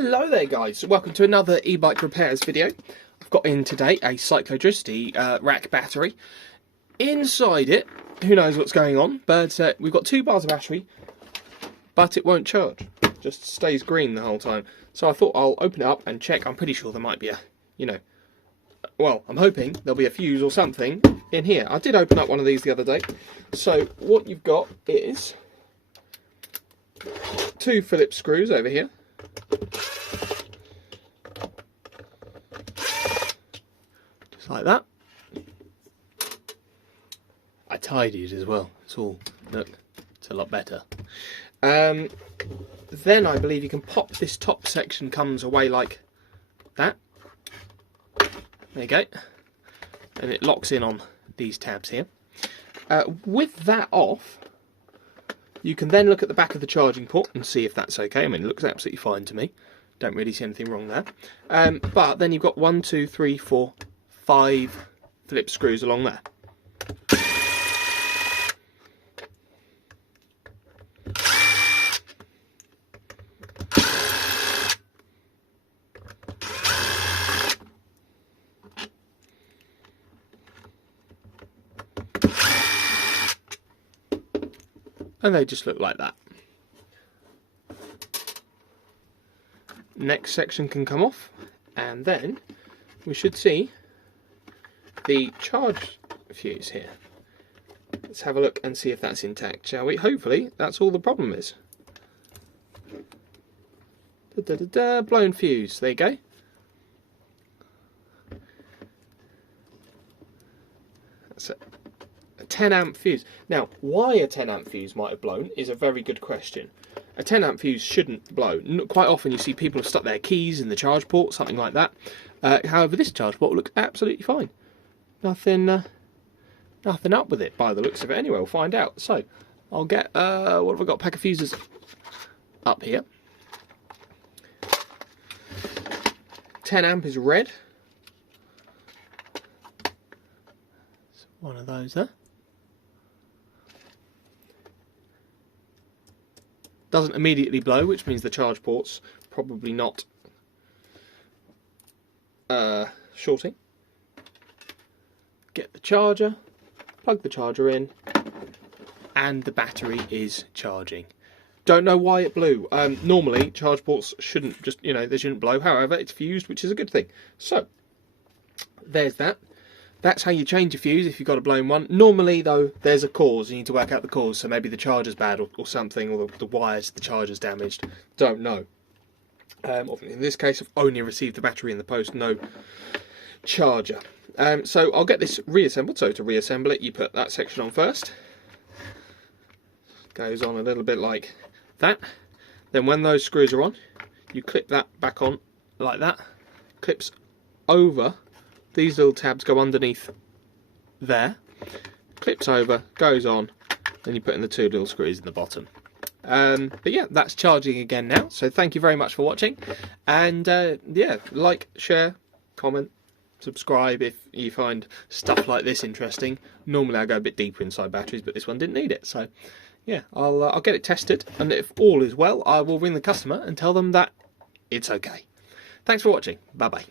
Hello there guys, welcome to another e-bike repairs video. I've got in today a Cyclotricity rack battery. Inside it, who knows what's going on, but we've got 2 bars of battery, but it won't charge. It just stays green the whole time. So I thought I'll open it up and check. I'm pretty sure there might be a, well, I'm hoping there'll be a fuse or something in here. I did open up one of these the other day. So what you've got is 2 Phillips screws over here. Just like that. I tidied it as well. It's all, look, it's a lot better. Then I believe you can pop this top section, comes away like that. There you go. And it locks in on these tabs here. With that off, you can then look at the back of the charging port and see if that's okay. I mean, it looks absolutely fine to me. Don't really see anything wrong there. But then you've got 1, 2, 3, 4, 5 Phillips screws along there. And they just look like that. Next section can come off, and then we should see the charge fuse here. Let's have a look and see if that's intact, shall we? Hopefully that's all the problem is. Blown fuse, there you go. That's it. 10 amp fuse. Now, why a 10 amp fuse might have blown is a very good question. A 10 amp fuse shouldn't blow. Quite often you see people have stuck their keys in the charge port, something like that. However, this charge port looks absolutely fine. Nothing up with it by the looks of it. Anyway, we'll find out. So, I'll get, what have I got? A pack of fuses up here. 10 amp is red. So one of those there. Doesn't immediately blow, which means the charge port's probably not shorting. Get the charger, plug the charger in, and the battery is charging. Don't know why it blew. Normally, charge ports shouldn't just, they shouldn't blow. However, it's fused, which is a good thing. So, there's that. That's how you change your fuse if you've got a blown one. Normally, though, there's a cause. You need to work out the cause. So maybe the charger's bad or something, or the wires to the charger's damaged. Don't know. In this case, I've only received the battery in the post, no charger. So I'll get this reassembled. So to reassemble it, you put that section on first. Goes on a little bit like that. Then when those screws are on, you clip that back on like that. Clips over. These little tabs go underneath there, clips over, goes on, then you put in the 2 little screws in the bottom. But yeah, that's charging again now, so thank you very much for watching, and yeah, like, share, comment, subscribe if you find stuff like this interesting. Normally I go a bit deeper inside batteries, but this one didn't need it, so yeah, I'll get it tested, and if all is well, I will ring the customer and tell them that it's okay. Thanks for watching, bye bye.